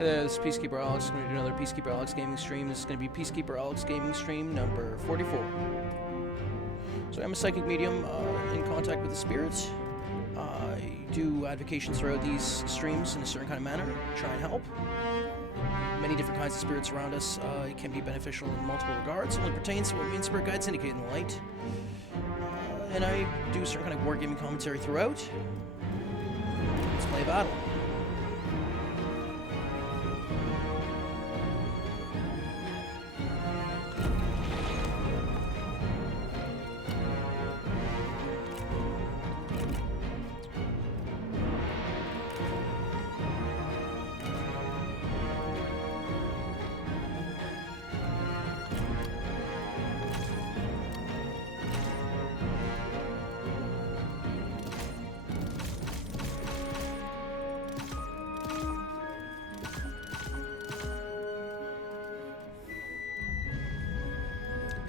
Hey there, this is Peacekeeperalex. Going to do another Peacekeeperalex gaming stream. This is going to be Peacekeeperalex gaming stream number 44. So I'm a psychic medium in contact with the spirits. I do advocations throughout these streams in a certain kind of manner, try and help. Many different kinds of spirits around us. It can be beneficial in multiple regards. It only pertains to what main spirit guides indicate in the light. And I do a certain kind of wargaming commentary throughout. Let's play a battle.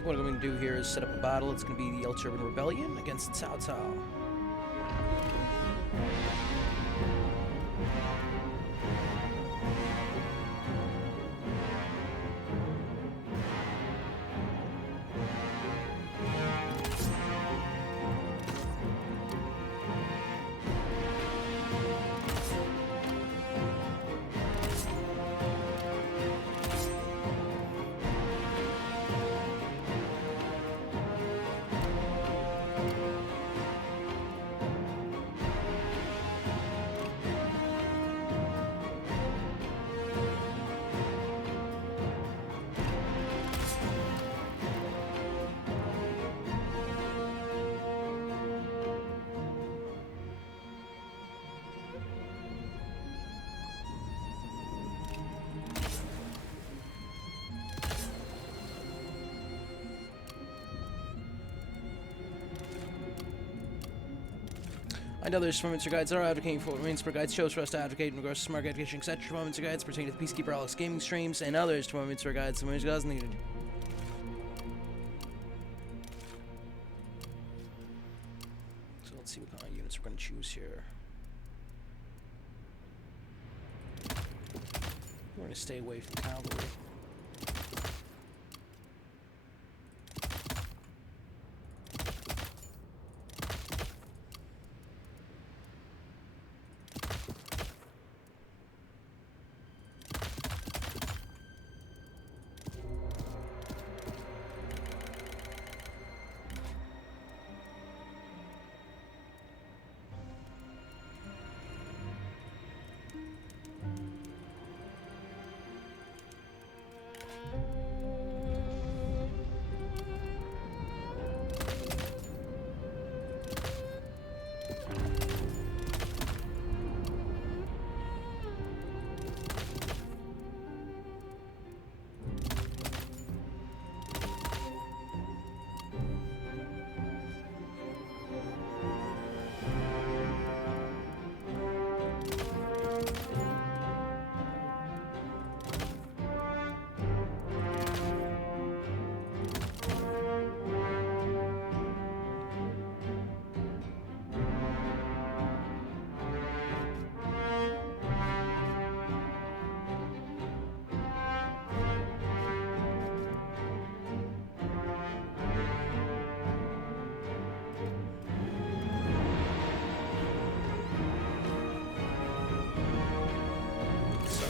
What I'm going to do here is set up a battle. It's going to be the El-Turban Rebellion against Cao Cao. And others from Mr. Guides are advocating for what Mr. Guides chose for us to advocate in regards to smart education, etc. From Mr. Guides pertaining to the Peacekeeperalex gaming streams, and others from Mr. Guides the Mr. Guides needed. So let's see what kind of units we're going to choose here. We're going to stay away from cavalry.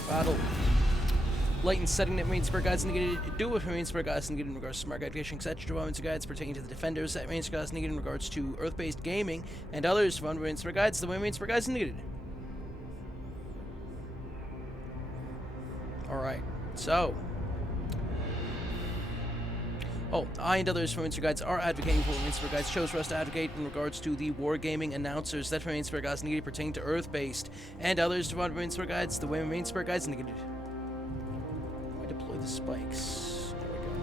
Battle. Light and setting that Marine Spirit Guides indicated do with Marine Spirit Guides indicated in regards to smart education, etc. Developments Guides pertaining to the Defenders that Marine Spirit Guides indicated in regards to Earth-based gaming, and others from Marine Spirit Guides the way Marine Spirit Guides indicated. Alright, so. I and others from Mr. Guides are advocating for what Mr. Guides chose for us to advocate in regards to the wargaming announcers that Mr. Guides needed pertaining to Earth-based, and others from Mr. Guides the way Mr. Guides indicated. I deploy the spikes. There we go.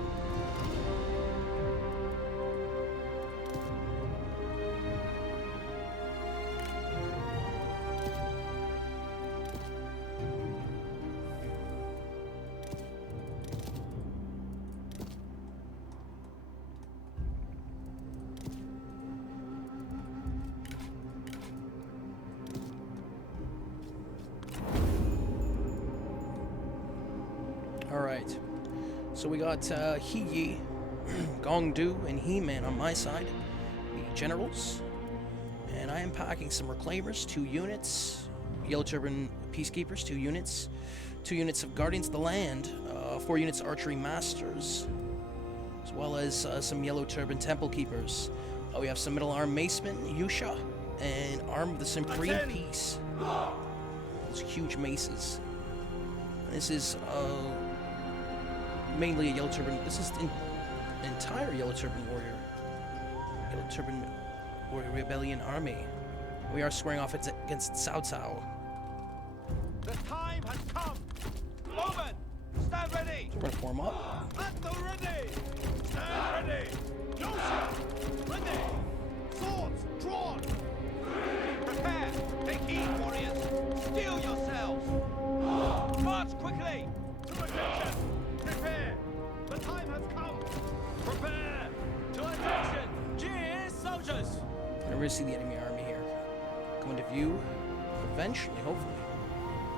Alright. So we got He-Yi, Gongdu, and He-Man on my side, the generals. And I am packing some Reclaimers, 2 units, Yellow Turban Peacekeepers, 2 units, 2 units of Guardians of the Land, 4 units Archery Masters, as well as some Yellow Turban Temple Keepers. We have some Middle Arm Macemen, Yusha, and Arm of the Supreme Peace. Those huge maces. This is mainly a Yellow Turban. This is an entire Yellow Turban Warrior. Yellow Turban Warrior Rebellion Army. We are squaring off against Cao Cao. The time has come! Moment! Stand ready! So we're gonna form up. At the ready! Stand ready! Yosha! Ready! Swords drawn! Prepare! Take heed, warriors! Steel yourselves! March quickly! To attention! Prepare! The time has come! Prepare! To attention! Cheers, soldiers! I really see the enemy army here. Come into view. Eventually, hopefully.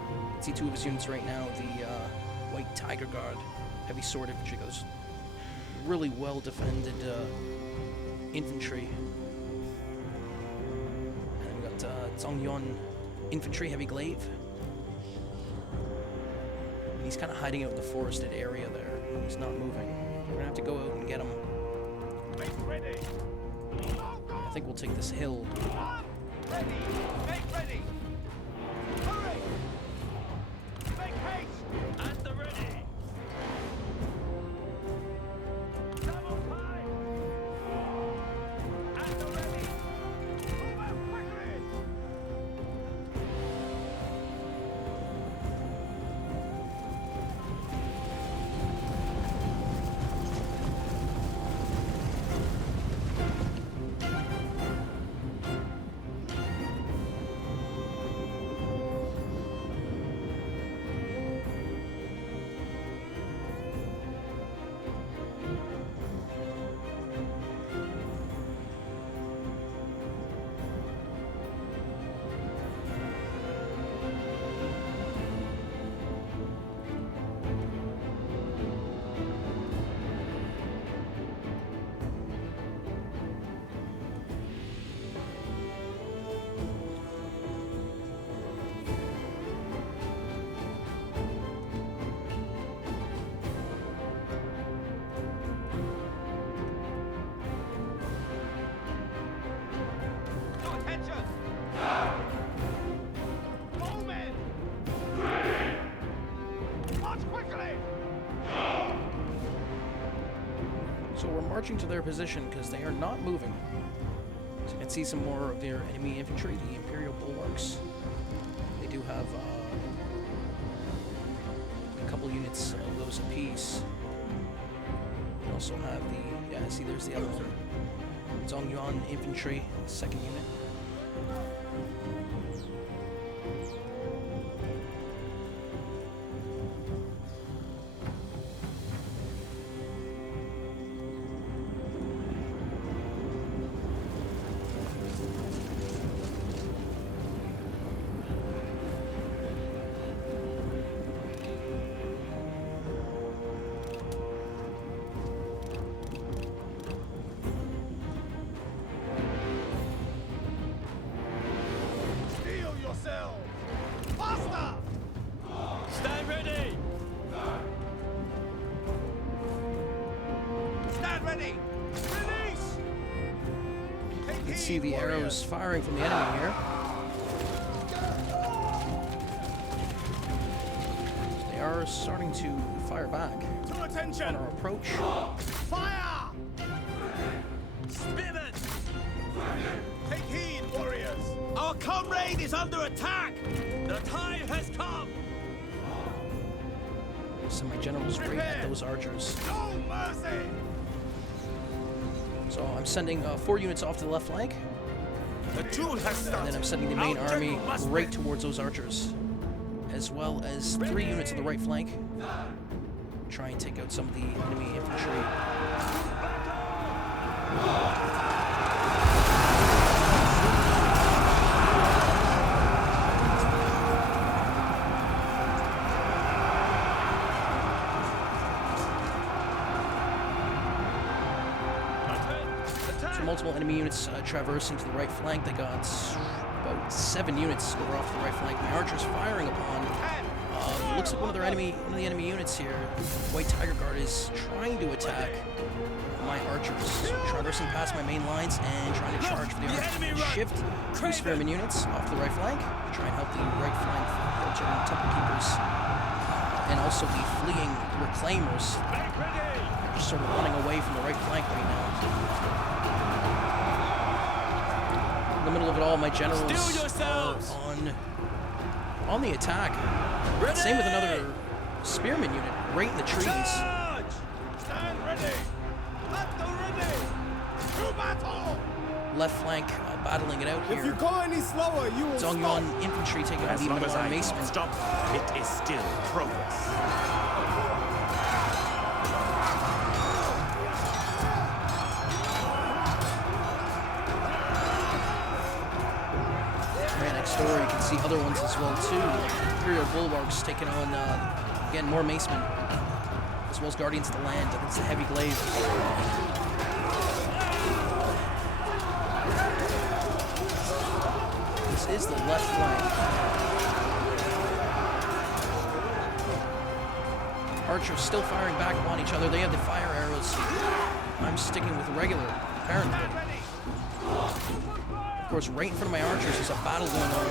You can see 2 of his units right now. The White Tiger Guard, heavy sword infantry. Those really well defended infantry. And we got Zongyuan infantry, heavy glaive. And he's kind of hiding out in the forested area there. He's not moving. We're gonna have to go out and get him. Make ready! I think we'll take this hill. Ready! Make ready! Hurry! Make haste! At the ready! Double time! At the ready! Move out quickly! So we're marching to their position because they are not moving. So you can see some more of their enemy infantry, the Imperial Bulwarks. They do have a couple units of those apiece. We also have the, yeah, see there's the other one. Zongyuan infantry, 2nd unit. Stand ready! Stand ready! Release! You can see the arrows firing from the enemy here. They are starting to fire back. To attention! On our approach. Fire! Spirit! Take heed, warriors! Our comrade is under attack! The time has come! So my generals right at those archers. No mercy! So I'm sending 4 units off to the left flank. The duel has started. And then I'm sending the main army right towards those archers. As well as 3 units on the right flank. Try and take out some of the enemy infantry. after multiple enemy units traversing to the right flank. They got about 7 units over off the right flank. My archers firing upon. Looks like one of the enemy units here. White Tiger Guard is trying to attack my archers, traversing past my main lines and trying to charge for the archers. Shift 2 spearman units off the right flank to try and help the right flank German Temple Keepers, and also the fleeing Reclaimers. They're just sort of running away from the right flank right now. In the middle of it all, my generals are on the attack. Same with another spearman unit right in the trees. Charge! Stand ready! At the ready! To battle! Left flank battling it out here. If you go any slower, you will stop. Zongyuan infantry taking on the Middle Macemen. Stop. It is still progress. Right next door, you can see other ones as well too. Imperial Bulwarks taking on, again, more Macemen, as well as Guardians of the Land. I think it's the Heavy Glaive. This is the left flank. Archers still firing back upon each other. They have the fire arrows. I'm sticking with regular, apparently. Of course, right in front of my archers is a battle going on.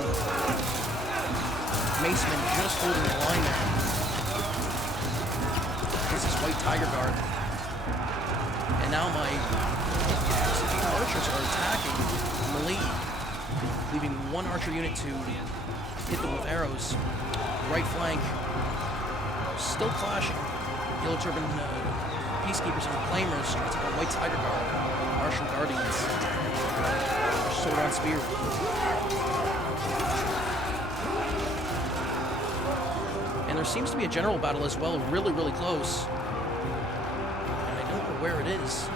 Macemen just holding the line there. This is White Tiger Guard. And now my archers are attacking melee, leaving one archer unit to hit them with arrows. Right flank, still clashing. Yellow Turban Peacekeepers and Reclaimers trying to take on White Tiger Guard, Martial Guardians. Sword on spear. And there seems to be a general battle as well, really, really close. And I don't know where it is.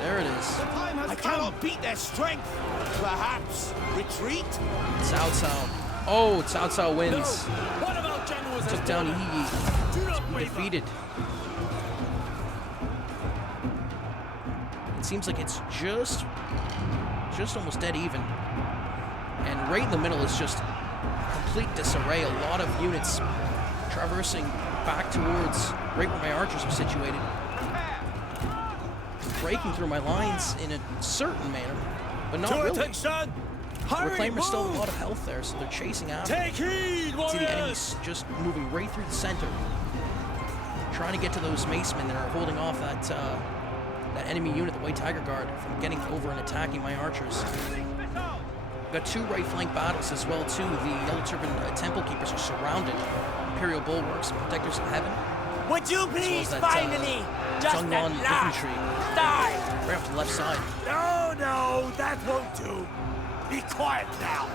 There it is. I cannot beat their strength. Perhaps retreat? Cao Cao. Oh, Cao Cao wins. One of our generals Took has down fallen. Yi. Do not waver. Defeated. It seems like it's just almost dead even. And right in the middle is just complete disarray. A lot of units traversing back towards right where my archers are situated. Breaking through my lines in a certain manner, but not really. Attention! Hurry, Reclaimers still have a move! lot of health there, so they're chasing after. Take heed, You can see the warriors! enemies just moving right through the center, trying to get to those Macemen that are holding off that that enemy unit, the White Tiger Guard, from getting over and attacking my archers. We've got 2 right flank battles as well too. The Yellow Turban Temple Keepers are surrounded. Imperial Bulwarks, Protectors of Heaven. Would you as well please as that, finally just Zhongwan at last infantry die? right off to the left side. No, no, that won't do. Be quiet now.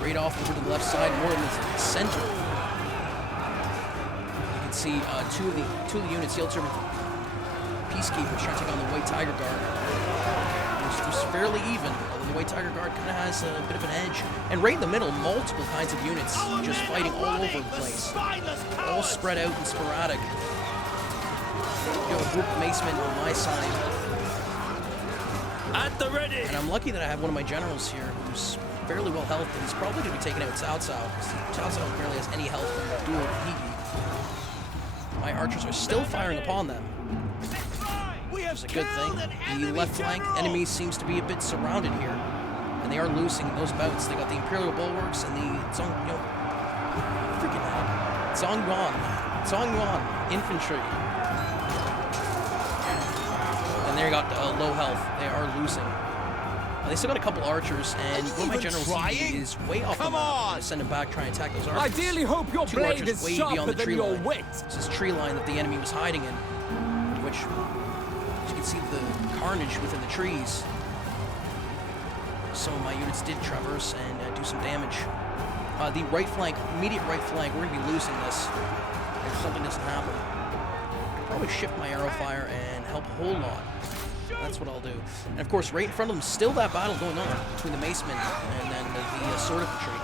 Right off over to the left side, more in the center. You can see two of the units, Yellow Turban Peacekeepers trying to take on the White Tiger Guard. It's fairly even, although the White Tiger Guard kind of has a bit of an edge. And right in the middle, multiple kinds of units just fighting all over the place. All spread out and sporadic. You have a group of Macemen on my side. At the ready! And I'm lucky that I have one of my generals here who's fairly well health, but he's probably going to be taking out Cao Cao. Cao Cao barely has any health from the duel with Yi. My archers are still firing upon them. Which is a good thing. The left flank enemy seems to be a bit surrounded here, and they are losing in those bouts. They got the Imperial Bulwarks and the Zongyuan infantry. And they got low health. They are losing. They still got a couple archers, and one of my generals is way off the map. I'm going to send him back, try and attack those archers. I dearly hope your 2 blade archers is way sharper beyond the than tree your line. wit. This is tree line that the enemy was hiding in, which, as you can see the carnage within the trees. some of my units did traverse and do some damage. The right flank, immediate right flank, we're going to be losing this if something doesn't happen. I'll probably shift my arrow fire and help hold on. That's what I'll do. And of course, right in front of them, still that battle going on between the macemen and then the sword infantry.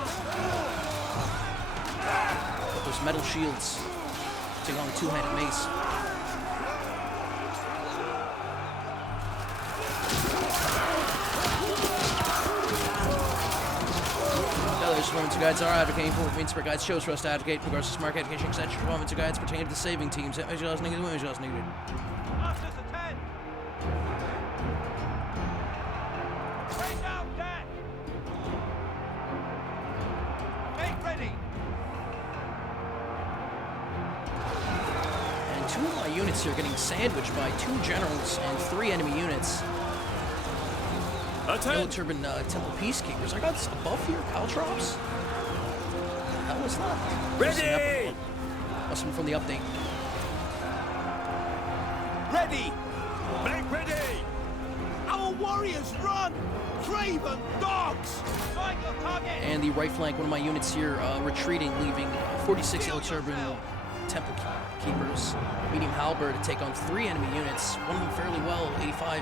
But those metal shields take on a two-handed mace. Performance guides are advocating for means for guides shows for us to advocate in regards to smart education, etc. Performance guides pertain to the saving teams. Measure loss needed, measure loss needed. Masters attend! Bring down deck! Make ready! And two of my units here getting sandwiched by two generals and three enemy units. Yellow Turban Temple Peacekeepers. I got a buff here, Caltrops. What the hell was that? Ready! Must have been from the update. Ready! Make ready! Our warriors run! Craven dogs! Strike your target! And the right flank, one of my units here retreating, leaving 46 Yellow Turban Temple Keepers, medium halberd to take on three enemy units. One of them fairly well, 85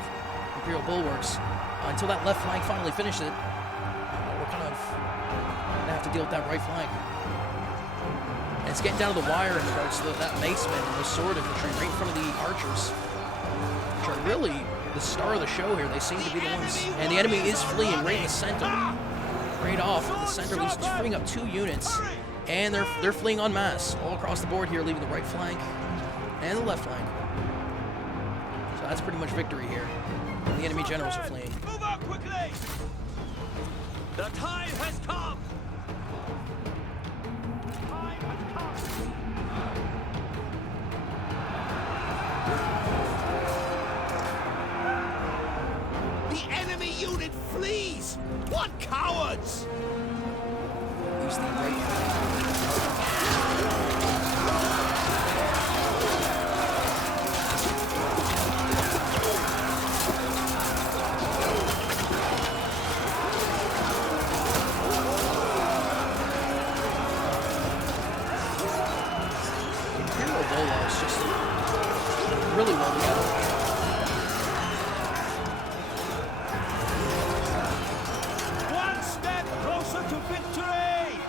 Imperial Bulwarks. Until that left flank finally finishes it, we're kind of gonna have to deal with that right flank. And it's getting down to the wire in regards to that maceman and the sword infantry right in front of the archers, which are really the star of the show here. They seem to be the ones. And the enemy is fleeing right in the center, right off in the center, freeing up two units, and they're fleeing en masse all across the board here, leaving the right flank and the left flank. So that's pretty much victory here. The enemy generals are fleeing. Move out quickly! The time has come! The time has come! The enemy unit flees! What cowards! Use the right flank. Really well together. One step closer to victory!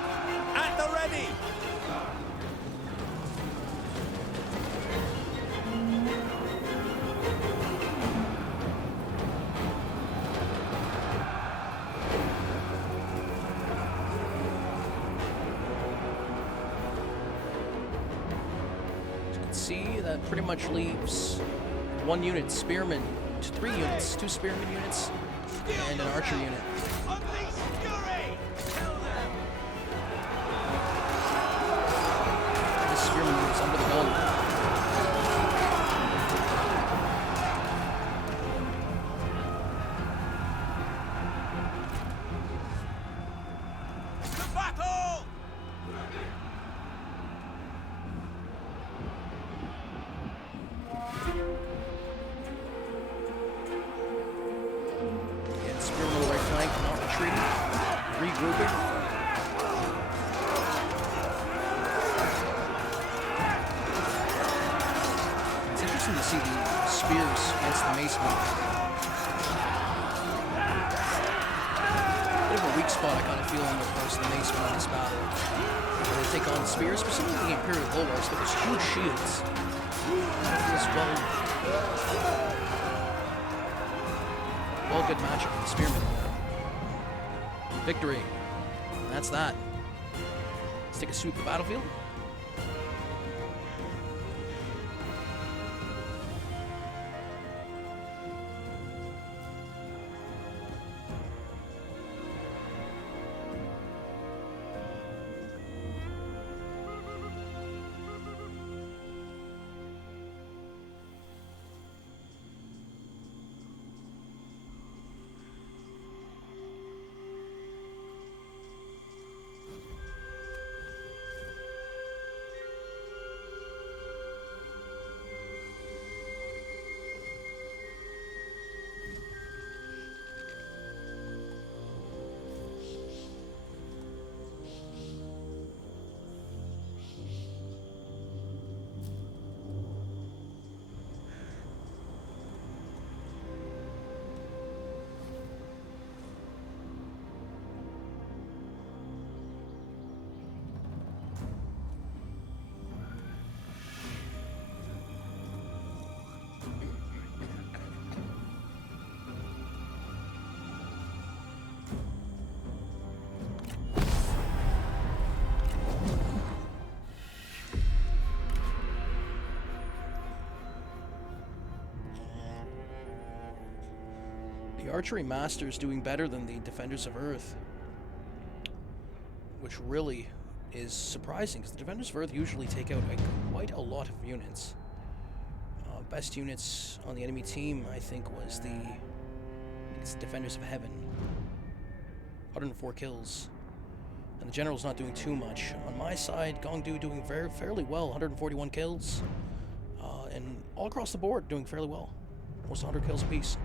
At the ready! See, that pretty much leaves one unit, spearman, three units, two spearman units, and an archer unit. Unleash fury! Kill them! This spearman unit's under the gun. To battle! Yeah, spearman on the right flank, not retreating, regrouping. It's interesting to see the spears against the macemen. Bit of a weak spot I kind of feel in the course of the macemen in this battle. They take on spears, specifically the Imperial Bulwarks, but there's huge shields. Feels well, good matchup for the spearmen. Victory. And that's that. Let's take a sweep of the battlefield. The Archery Master's doing better than the Defenders of Earth, which really is surprising, because the Defenders of Earth usually take out quite a lot of units. Best units on the enemy team, I think, was it's Defenders of Heaven. 104 kills. And the General's not doing too much. On my side, Gongdu doing fairly well, 141 kills. And all across the board doing fairly well. Almost 100 kills apiece.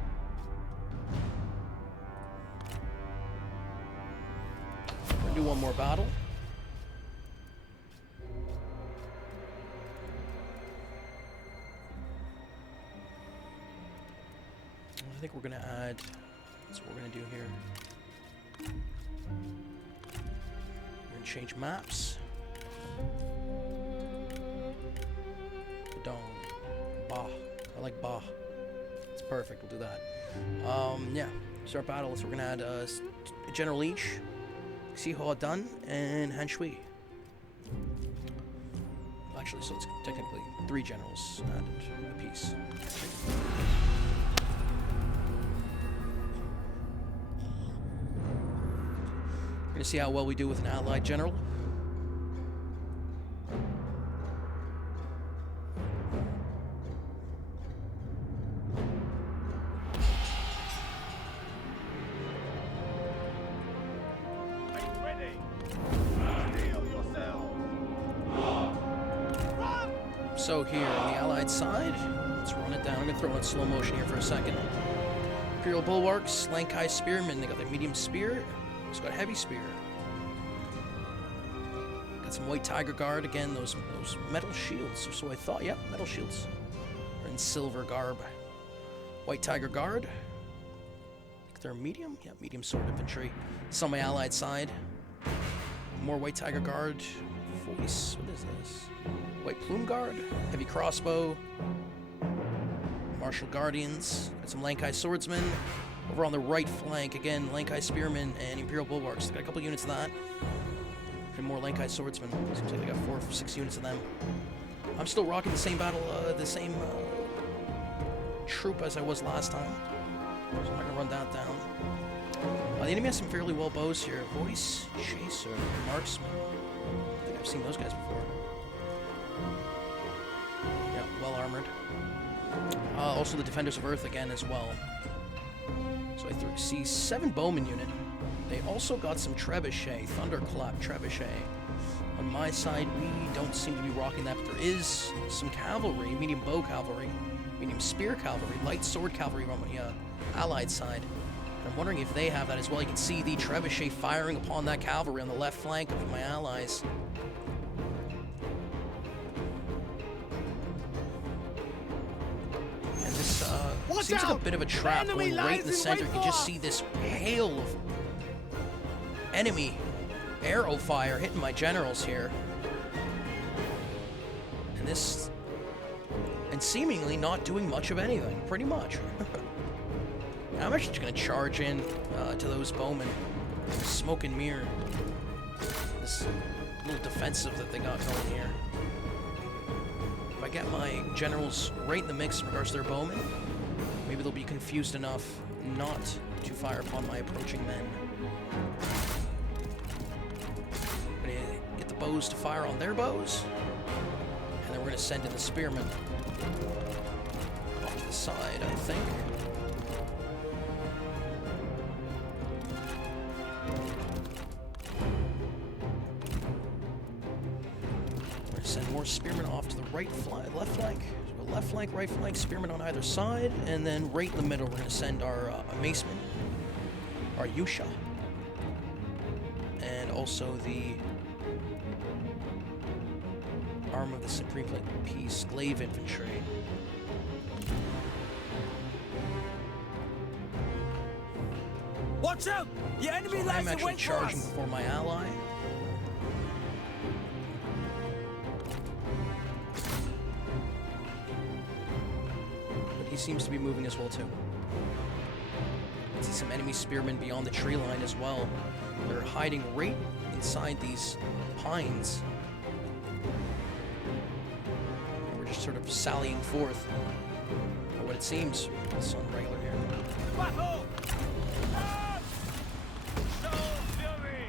We're gonna do one more battle. I think we're gonna add, that's what we're gonna do here. We're gonna change maps. Dong. Bah. I like Bah. It's perfect, we'll do that. Yeah, start battle. So we're gonna add General Leech, Xiho Dun, and Han Shui. Actually, so it's technically 3 generals added a piece. We're gonna see how well we do with an allied general. Are you ready? Heal yourselves! Run! So here on the allied side, let's run it down. I'm gonna throw it in slow motion here for a second. Imperial Bulwarks, Lankai Spearmen. They got their medium spear. It's got heavy spear. Got some White Tiger Guard. Again, those metal shields. Or so I thought. Yep, metal shields. They're in silver garb. White Tiger Guard. I think they're medium. Yeah, medium sword infantry. It's on my allied side. More White Tiger Guard. Voice. What is this? White Plume Guard. Heavy crossbow. Martial Guardians. Got some Lankai Swordsmen. Over on the right flank, again, Lankai Spearmen and Imperial Bulwarks. Got a couple units of that. And more Lankai Swordsmen. Seems like they got 4 or 6 units of them. I'm still rocking the same troop as I was last time. So I'm not gonna run that down. The enemy has some fairly well bows here. Voice, Chaser, Marksman. I think I've seen those guys before. Yeah, well armored. Also the Defenders of Earth again as well. So I see 7 bowman unit. They also got some trebuchet, thunderclap trebuchet. On my side, we don't seem to be rocking that, but there is some cavalry, medium bow cavalry, medium spear cavalry, light sword cavalry on my allied side. And I'm wondering if they have that as well. You can see the trebuchet firing upon that cavalry on the left flank of my allies. Seems like a bit of a trap going right in the center. You can just see this hail of enemy arrow fire hitting my generals here. And seemingly not doing much of anything, pretty much. I'm actually just going to charge in to those bowmen. Smoke and mirror. This little defensive that they got going here. If I get my generals right in the mix in regards to their bowmen, maybe they'll be confused enough not to fire upon my approaching men. I'm going to get the bows to fire on their bows, and then we're going to send in the spearmen off to the side, I think. We're going to send more spearmen off to the right flank, left flank. Left flank, right flank, spearmen on either side, and then right in the middle, we're going to send our macemen, our Yusha, and also the arm of the Supreme Peace Glaive Infantry. Watch out! The enemy So I'm actually charging before my ally. He seems to be moving as well too. I see some enemy spearmen beyond the tree line as well. They're hiding right inside these pines. And we're just sort of sallying forth. Or what it seems. It's on regular here. Battle! Show fury!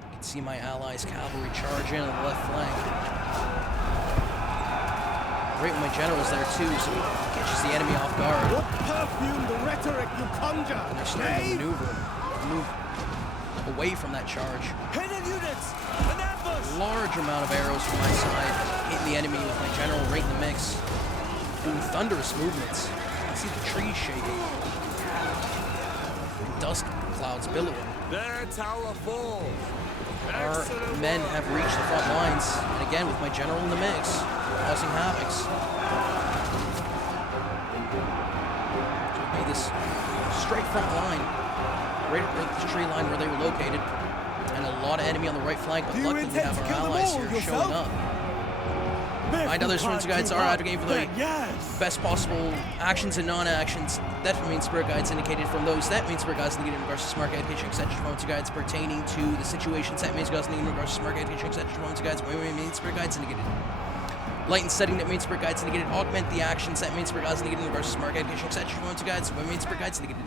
You can see my allies' cavalry charge in on the left flank. Right with my generals there too, so it catches the enemy off guard. What perfumed rhetoric you conjure! And they're starting to move away from that charge. Hidden units! An ambush! Large amount of arrows from my side, hitting the enemy with my general right in the mix. Doing thunderous movements. You can see the trees shaking. Dust clouds billowing. Their tower falls! Our men have reached the front lines, and again with my general in the mix, causing havocs. So we made this straight front line, right at the tree line where they were located, and a lot of enemy on the right flank, but luckily we have our allies here showing up. I know there's rules guides are advocating for the best possible actions and non-actions. That means spirit guides indicated from those. That means spirit guides indicated in regards to smart guide teaching extension moments guides pertaining to the situations. That means guides indicated in regards to smart guide teaching extension moments guides. What means spirit guides indicated? Light and setting. That means spirit guides indicated. Augment the actions. That means spirit guides indicated in regards to smart guide teaching extension moments guides. What means spirit guides indicated?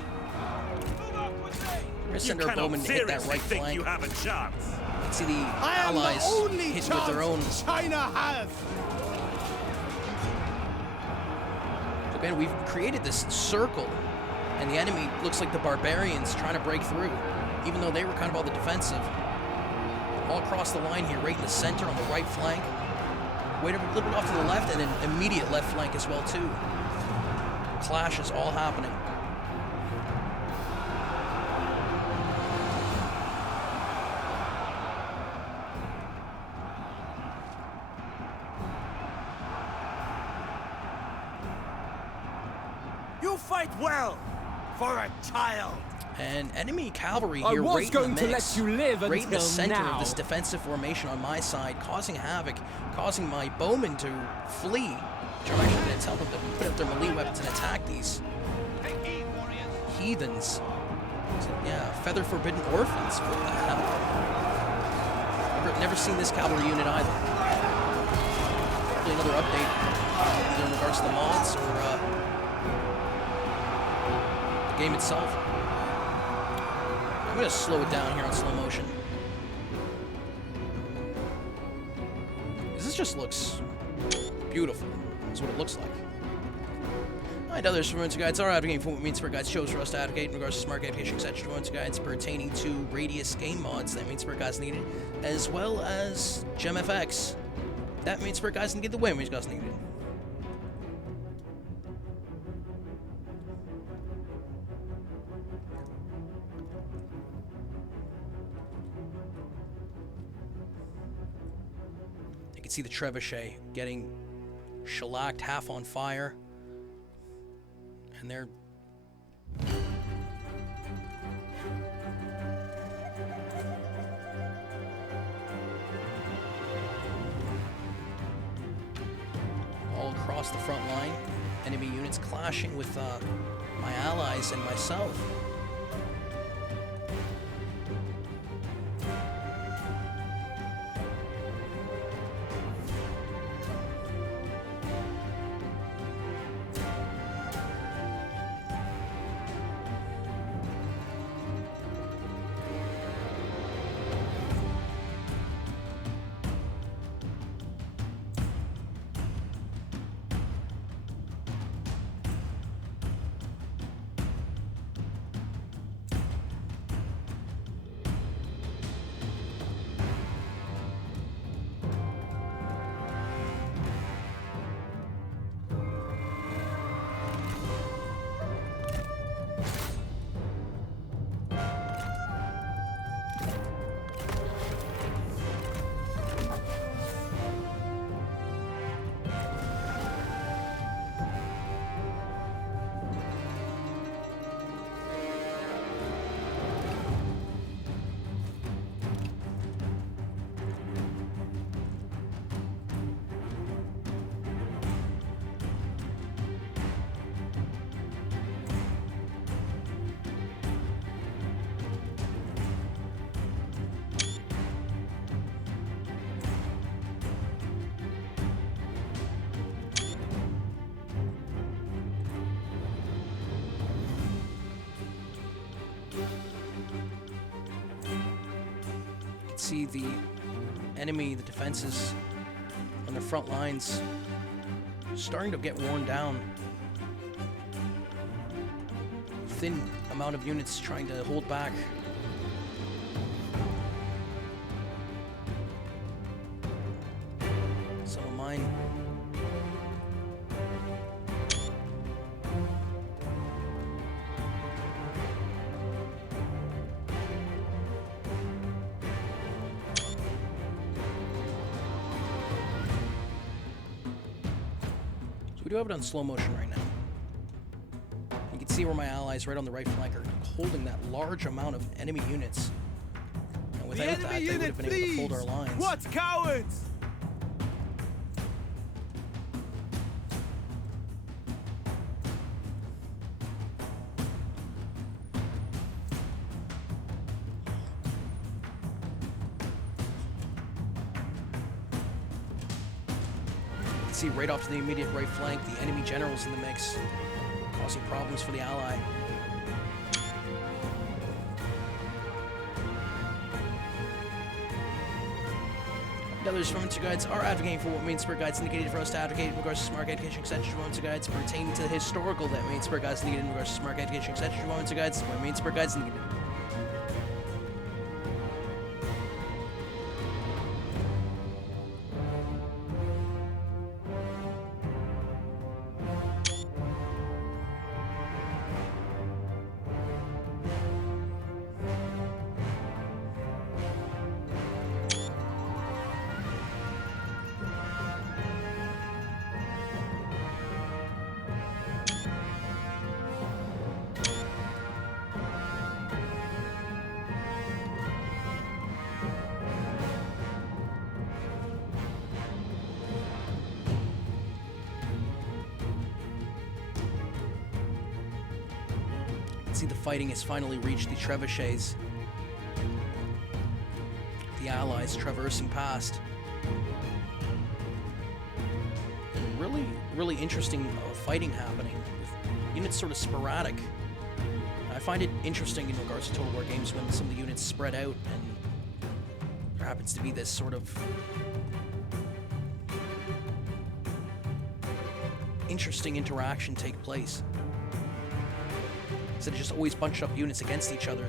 We're gonna send our bowmen to hit that right flank. You have a chance. You can see the allies hitting with their own. China has. Again, we've created this circle, and the enemy looks like the barbarians trying to break through, even though they were kind of on the defensive. All across the line here, right in the center on the right flank. Wait a little bit off to the left, and then immediate left flank as well too. Clashes all happening. You fight well for a child. And enemy cavalry I here was right in going the to mix, let you live right in the until center now. of this defensive formation on my side, causing havoc, causing my bowmen to flee, which I'm actually going to tell them to put up their melee weapons and attack these heathens. Yeah, feather forbidden orphans. What the hell? Never seen this cavalry unit either. Probably another update, either in regards to the mods or the game itself. I'm going to slow it down here on slow motion. This just looks beautiful. That's what it looks like. Alright, others from guides are advocating for what means spirit guides chose for us to advocate in regards to smart guide teaching such guides pertaining to radius game mods. That means spirit guides needed, as well as GemFX. That means spirit guides needed the way means guides needed. You can see the trebuchet getting shellacked, half on fire. And they're all across the front line. Enemy units clashing with my allies and myself. see the enemy, the defenses on their front lines starting to get worn down. Thin amount of units trying to hold back. Some of mine. So we do have it on slow motion right now. You can see where my allies right on the right flank are holding that large amount of enemy units. And without that, they would have been able to hold our lines. What cowards! You can see right off to the immediate right flank, the enemy generals in the mix, causing problems for the ally. Others from Winter Guides are advocating for what main spirit guides indicated for us to advocate in regards to smart education etc. Winter Guides pertaining to the historical that main spirit guides indicated in regards to smart education etc. Winter Guides where main spirit guides indicated. See, the fighting has finally reached the trebuchets. The allies traversing past. And really interesting fighting happening. With units sort of sporadic. I find it interesting in regards to Total War games when some of the units spread out and there happens to be this sort of interesting interaction take place. Instead of just always bunched up units against each other.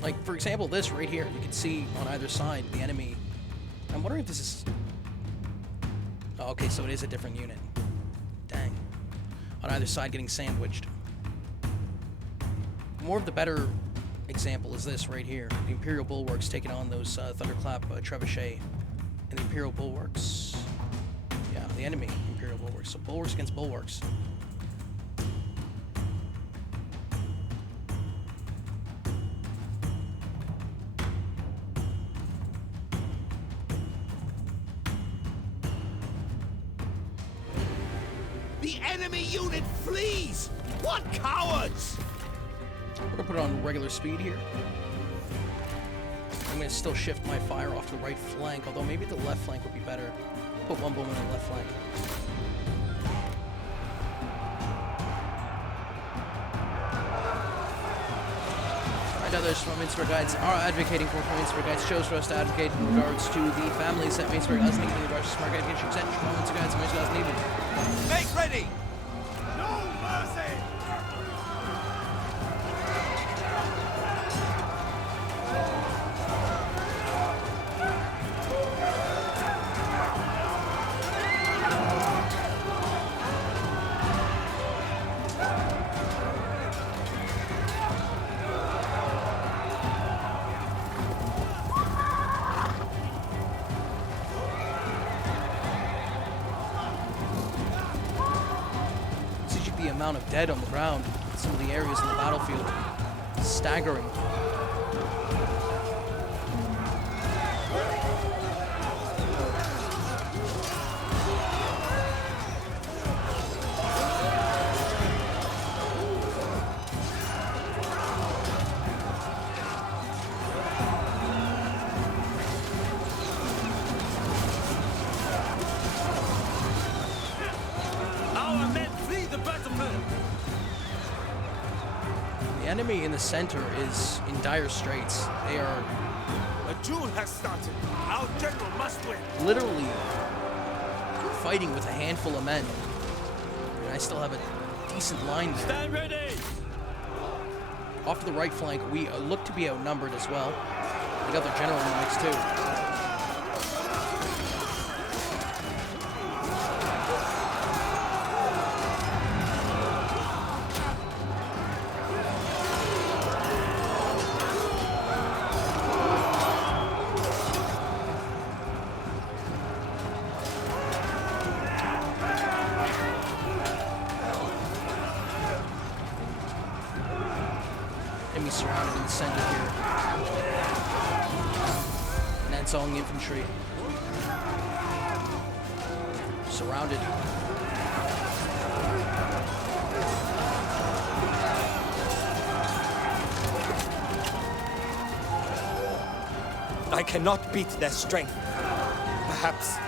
Like, for example, this right here, you can see on either side the enemy. I'm wondering if this is... Oh, okay, so it is a different unit. Dang. On either side getting sandwiched. More of the better example is this right here. The Imperial Bulwarks taking on those Thunderclap Trebuchet. And the Imperial Bulwarks... Yeah, the enemy Imperial Bulwarks. So Bulwarks against Bulwarks. The enemy unit flees! What cowards! We're gonna put it on regular speed here. I'm gonna still shift my fire off to the right flank, although maybe the left flank would be better. Put one bowman on the left flank. And others from Mainspur Guides are advocating for what Mainspur Guides chose for us to advocate in regards to the families that Mainspur Guides need in regards to smart education, etc. Mainspur Guides and Mainspur Guides needed. Make ready! No mercy! The amount of dead on the ground in some of the areas in the battlefield. Staggering. The enemy in the center is in dire straits. They are A duel has started. Our general must win. literally fighting with a handful of men. And I still have a decent line there. Stand ready! Off to the right flank, we look to be outnumbered as well. They got their general in the mix too. Enemy surrounded in the center here. Nansong infantry. Surrounded. I cannot beat their strength. Perhaps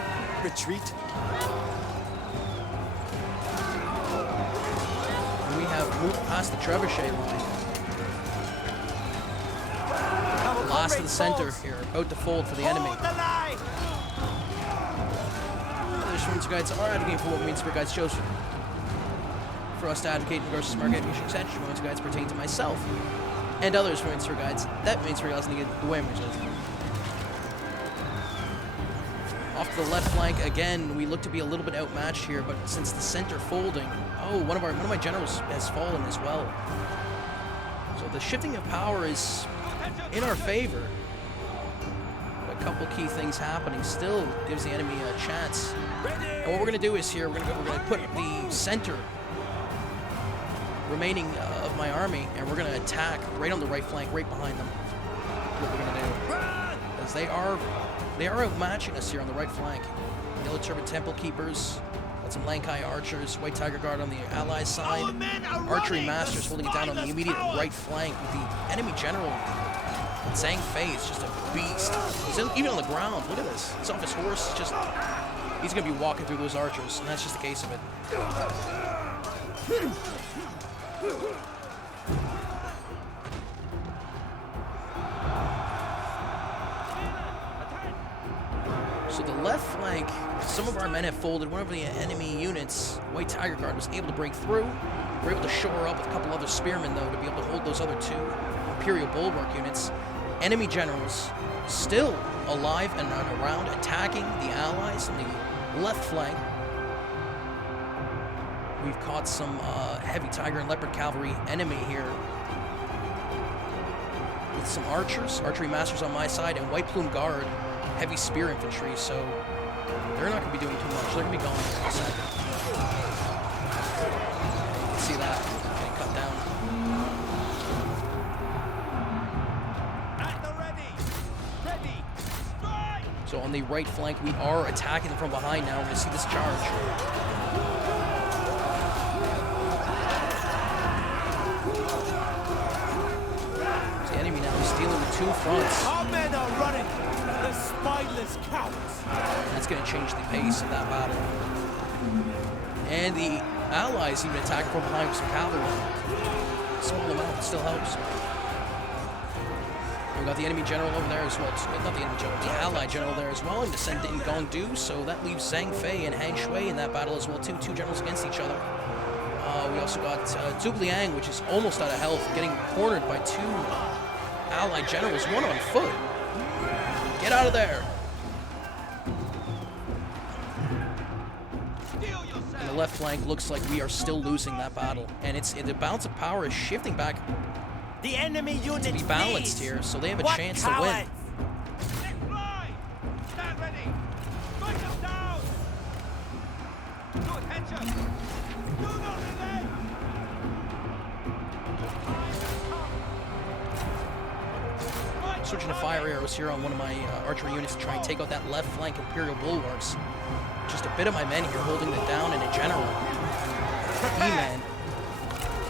retreat? And we have moved past the trebuchet line. Last of the center here, about to fold for the enemy. Hold the line! Other Schwinzer guides are advocating for what Schwinzer guides chose for us to advocate in regards to smart gaming issues. Schwinzer guides pertain to myself and other Schwinzer guides. That means for doesn't get the way Off to the left flank again. We look to be a little bit outmatched here, but since the center folding, oh, one of my generals has fallen as well. So the shifting of power is in our favor. But a couple key things happening still gives the enemy a chance. And what we're going to do is here we're going to put the center remaining of my army, and we're going to attack right on the right flank, right behind them. That's what we're going to do, because they are outmatching us here on the right flank. Yellow Turban Temple Keepers. Got some Lankai archers, White Tiger Guard on the Allies side, Archery Masters holding it down on the immediate right flank with the enemy general. Zhang Fei is just a beast. He's even on the ground. Look at this. He's off his horse. He's going to be walking through those archers, and that's just the case of it. So the left flank, some of our men have folded. One of the enemy units, White Tiger Guard, was able to break through. We're able to shore up with a couple other spearmen, though, to be able to hold those other two Imperial Bulwark units. Enemy generals still alive and around, attacking the Allies on the left flank. We've caught some heavy Tiger and Leopard cavalry enemy here with some archers, Archery Masters on my side, and White Plume Guard, heavy spear infantry, so they're not going to be doing too much. They're going to be gone in a second. You can see that getting cut down. So on the right flank, we are attacking them from behind now. We're going to see this charge. So the enemy now is dealing with two fronts. Our men are running! The spineless cowards! That's going to change the pace of that battle. And the Allies even attack from behind with some cavalry. Small amount, but still helps. We've got the enemy general over there as well. Not the enemy general, the Allied general there as well, and descendant in Gongdu, so that leaves Zhang Fei and Han Shui in that battle as well, too. Two generals against each other. We also got Zhuge Liang, which is almost out of health, getting cornered by two Allied generals, one on foot. Get out of there! And the left flank looks like we are still losing that battle, and the balance of power is shifting back The enemy unit to be balanced here, so they have a chance to win. Stand ready! Strike them down! To attention! Do not relent! Switching to fire arrows here on one of my archery units to try and take out that left flank Imperial Bulwarks. Just a bit of my men here holding it down, and a general. E-Man.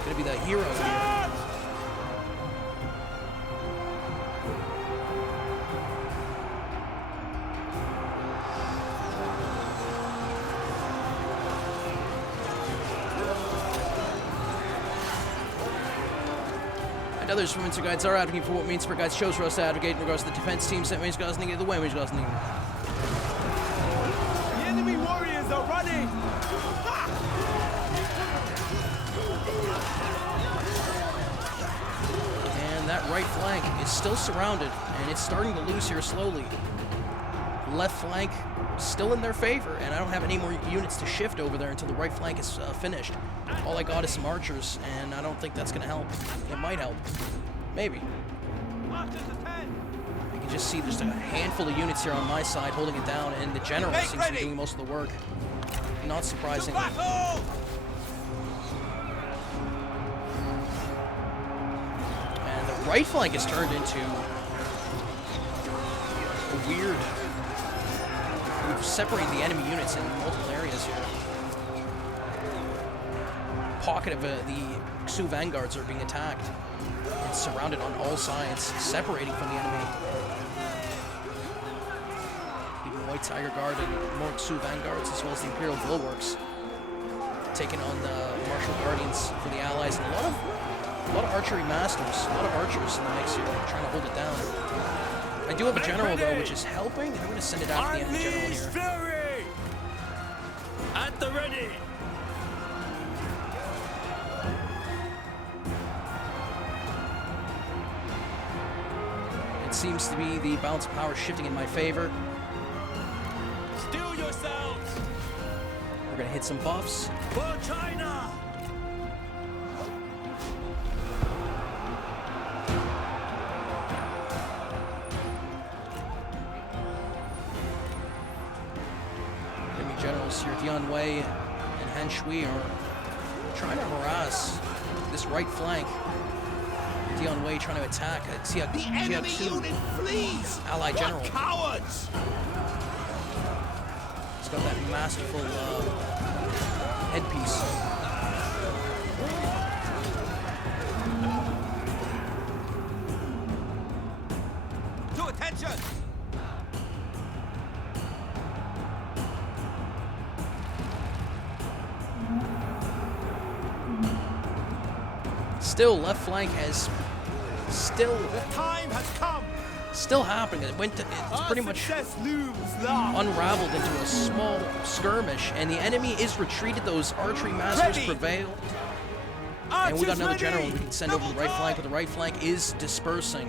Gonna be the hero here. And others from Minster Guides are advocating for what Minster Guides chose for us to advocate in regards to the defense teams that Minster Guides needed the way Minster Guides needed. The enemy warriors are running! And that right flank is still surrounded, and it's starting to lose here slowly. Left flank still in their favor, and I don't have any more units to shift over there until the right flank is finished. All I got is some archers, and I don't think that's going to help. It might help. Maybe. You can just see there's a handful of units here on my side holding it down, and the general seems to be doing most of the work. Not surprising. And the right flank is turned into a weird... We've separated the enemy units in multiple areas here. Pocket of the Xu vanguards are being attacked and surrounded on all sides, separating from the enemy. Even White Tiger Guard and more Xu vanguards, as well as the Imperial Bulwarks, taking on the Martial Guardians for the Allies, and a lot of archery masters, a lot of archers in the mix here, trying to hold it down. I do have a general though, which is helping, and I'm going to send it after the enemy general here. Fury! At the ready! It seems to be the balance of power shifting in my favor. Steel yourselves! We're going to hit some buffs. For China! Generals here, Dian Wei and Han Shui, are trying to harass this right flank. Dian Wei trying to attack Xia unit flees! Allied What general. cowards! He's got that masterful headpiece. To attention! Still, left flank has The time has come! still happening. It's pretty much unraveled into a small skirmish, and the enemy is retreated. Those archery masters prevailed. And we got another general we can send over the right flank, but the right flank is dispersing.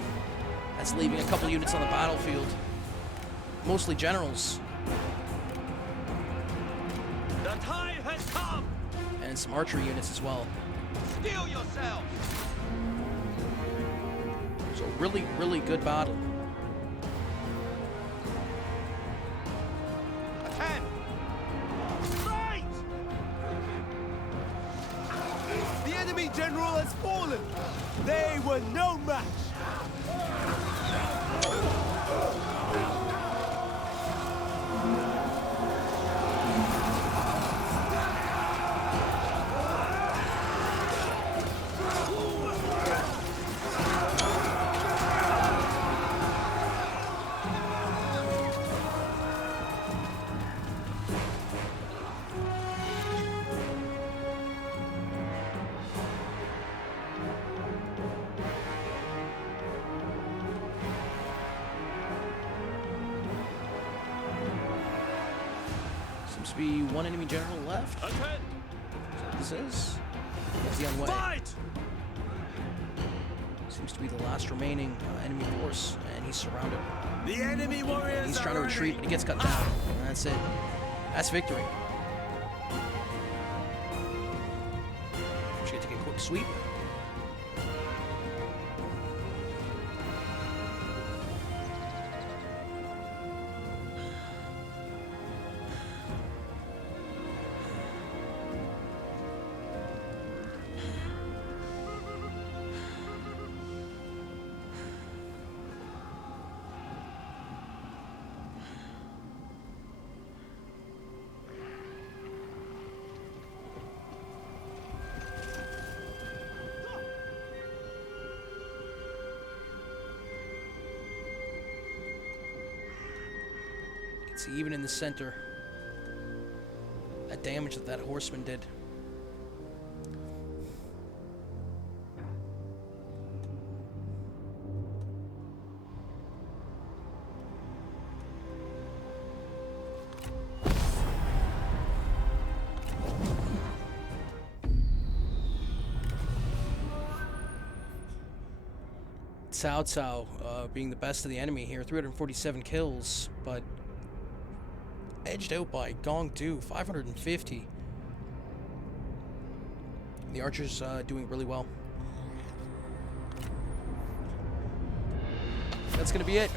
That's leaving a couple units on the battlefield. Mostly generals. The time has come! And some archery units as well. Steel yourselves! So really, really good battle. Attend! Fight! The enemy general has fallen! They were no match! Seems to be one enemy general left. Attend! This is Dian Wei. Fight! Seems to be the last remaining enemy force, and he's surrounded. The enemy warriors He's trying to retreat, but he gets cut down. And that's it. That's victory. Just gonna take a quick sweep. See, even in the center, that damage that horseman did. Cao Cao being the best of the enemy here, 347 kills, but edged out by Gong Du, 550. The archers doing really well. That's going to be it.